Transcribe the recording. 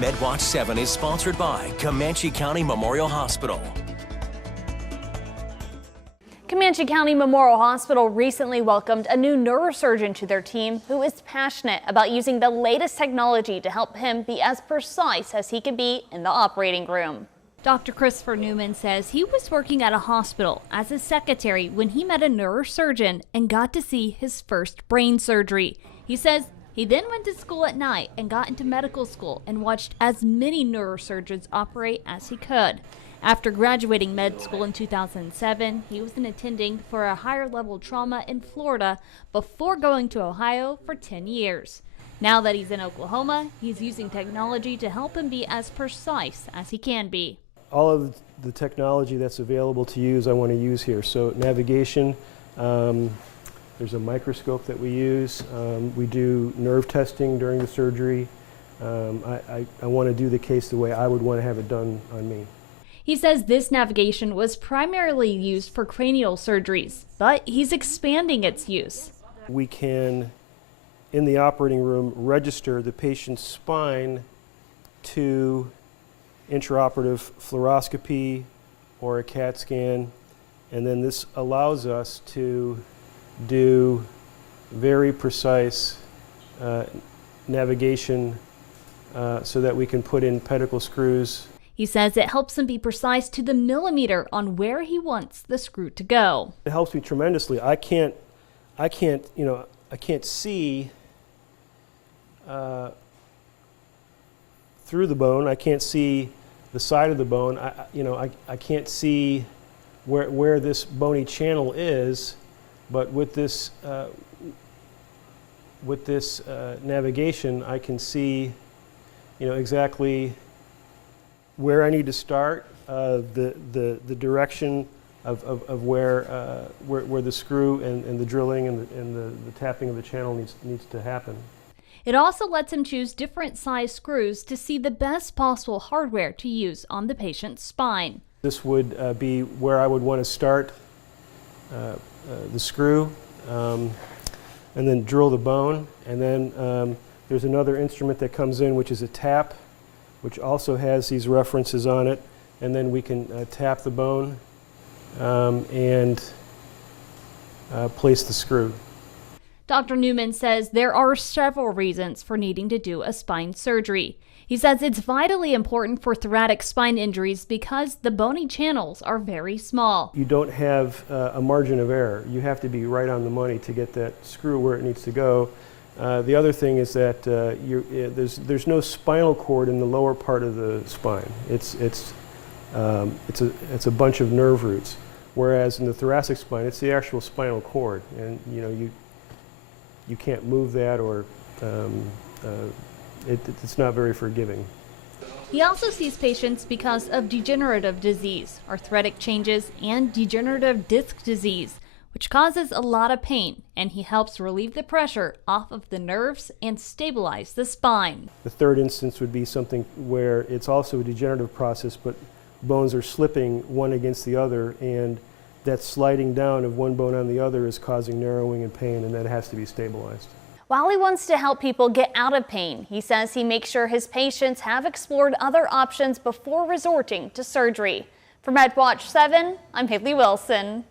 Medwatch 7 is sponsored by Comanche County Memorial Hospital. Comanche County Memorial Hospital recently welcomed a new neurosurgeon to their team who is passionate about using the latest technology to help him be as precise as he can be in the operating room. Dr. Christopher Newman says he was working at a hospital as a secretary when he met a neurosurgeon and got to see his first brain surgery. He says he then went to school at night and got into medical school and watched as many neurosurgeons operate as he could. After graduating med school in 2007, he was attending for a higher level trauma in Florida before going to Ohio for 10 years. Now that he's in Oklahoma, he's using technology to help him be as precise as he can be. All of the technology that's available to use, I want to use here. So navigation, there's a microscope that we use. We do nerve testing during the surgery. I want to do the case the way I would want to have it done on me. He says this navigation was primarily used for cranial surgeries, but he's expanding its use. We can, in the operating room, register the patient's spine to intraoperative fluoroscopy or a CAT scan, and then this allows us to do very precise navigation so that we can put in pedicle screws. He says it helps him be precise to the millimeter on where he wants the screw to go. It helps me tremendously. I can't see through the bone. I can't see the side of the bone. I can't see where this bony channel is, but with this navigation, I can see, exactly where I need to start, the direction of where the screw and the drilling and the tapping of the channel needs to happen. It also lets him choose different size screws to see the best possible hardware to use on the patient's spine. This would be where I would want to start the screw and then drill the bone. And then there's another instrument that comes in, which is a tap, which also has these references on it, and then we can tap the bone and place the screw. Dr. Newman says there are several reasons for needing to do a spine surgery. He says it's vitally important for thoracic spine injuries because the bony channels are very small. You don't have a margin of error. You have to be right on the money to get that screw where it needs to go. The other thing is that there's no spinal cord in the lower part of the spine. It's a bunch of nerve roots, whereas in the thoracic spine, it's the actual spinal cord, and you can't move that, or it's not very forgiving. He also sees patients because of degenerative disease, arthritic changes, and degenerative disc disease, which causes a lot of pain, and he helps relieve the pressure off of the nerves and stabilize the spine. The third instance would be something where it's also a degenerative process, but bones are slipping one against the other, and that sliding down of one bone on the other is causing narrowing and pain, and that has to be stabilized. While he wants to help people get out of pain, he says he makes sure his patients have explored other options before resorting to surgery. For Medwatch 7, I'm Haley Wilson.